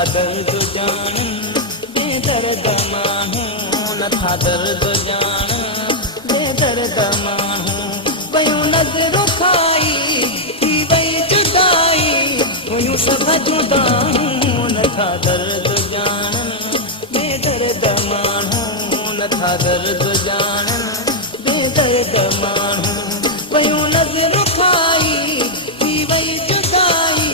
नथा दर्द ॼाणनि बेदर्द माण्हू नथा दर्द ॼाणनि बेदर्द माण्हू वयूं नज़रूं खाई थी वई जुदाई हुयूं सभु जुदाऊं नथा दर्द ॼाणनि बेदर्द माण्हू नथा दर्द ॼाणनि बेदर्द माण्हू वयूं नज़रूं खाई थी वई जुदाई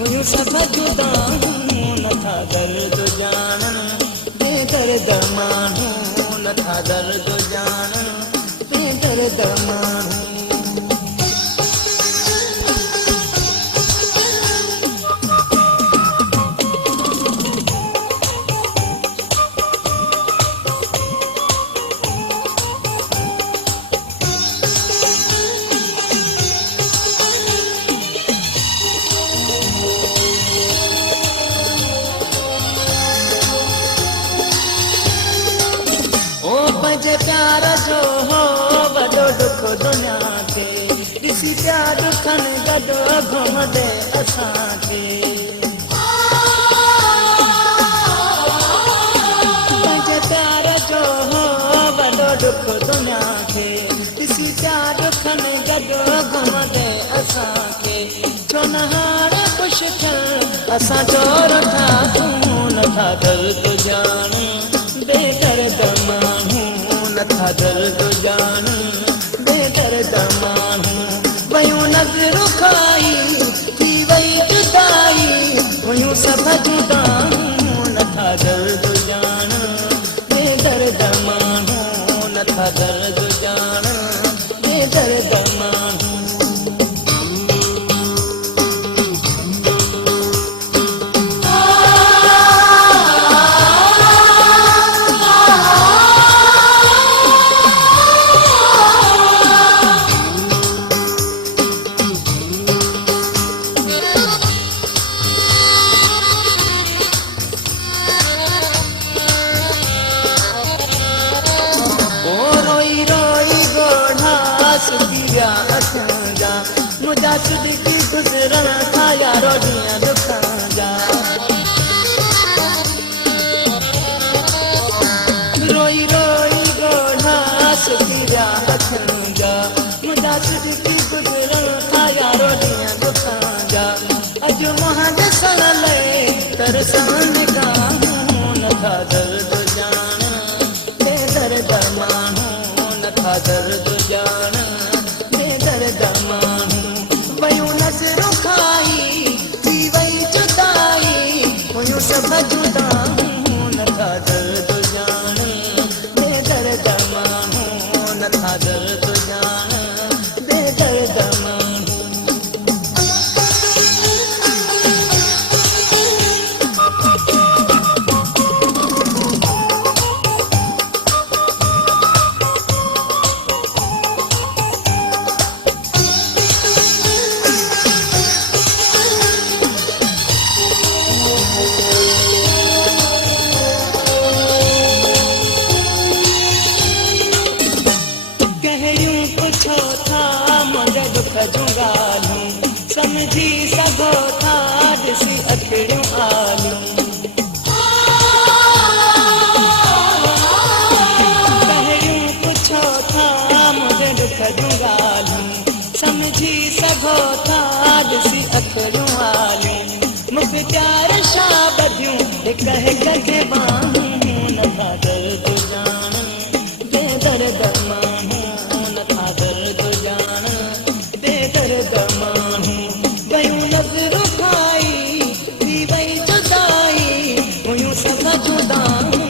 हुयूं सभु जुदाऊं नथा दर्द ॼाणनि बेदर्द माण्हू नथा दर्द ॼाणनि बेदर्द माण्हू पंहिंजे प्यार जो हो वॾो दुख दुनिया खे ॾिसी पिया दुखनि गॾु घुमंदे असांखे पंहिंजे प्यार जो हो वॾो दुख दुनिया खे ॾिसी पिया दुखनि गॾु घुमंदे असांखे छो न हाणे ख़ुशि थियनि असां चोर था तूं नथा दर्द ॼाण बेदर्द माण्हू नथा दर्द ॼाणनि बेदर्द माण्हू वयूं नज़रूं खाई थी वई जुदाई हुयूं सभु जुदाऊं नथा दर्द ॼाणनि बेदर्द माण्हू नथा दर्द ॼाणनि बेदर्द माण्हू मुझा सिद्दीकी गुज़रण था यारो ॾींहं दुखनि जा रोई रोई ॻोढ़ा सुकी विया अखियुनि जा मुझा सिद्दीकी गुज़रण था यारो ॾींहं दुखनि जा अॼु मुंहुं ॾिसण लाइ तरसनि निगाहूं नथा दर्द ॼाण बेदर्द माण्हू नथा दर्द ॼाण बेदर्द माण्हू वयूं नज़रूं खाई थी वई जुदाई हुयूं सभु जुदाऊं नथा दर्द ॼाण बेदर्द माण्हू नथा दर्द ॼाण बेदर्द माण्हू समझी सघो था ॾिसी अखियूं आलियूं पहिरियों पुछो था मुंहिंजे दुख जूं ॻाल्हियूं समझी सघो था ॾिसी अखियूं आलियूं मूंखे प्यार छा ॿधियूं हिक हिक खे बाहूं नथा दर्द ॼाण बेदर्द माण्हू नथा दर्द ॼाण बेदर्द माण्हू वयूं नज़रूं खाई थी वई जुदाई हुयूं सभु जुदाऊं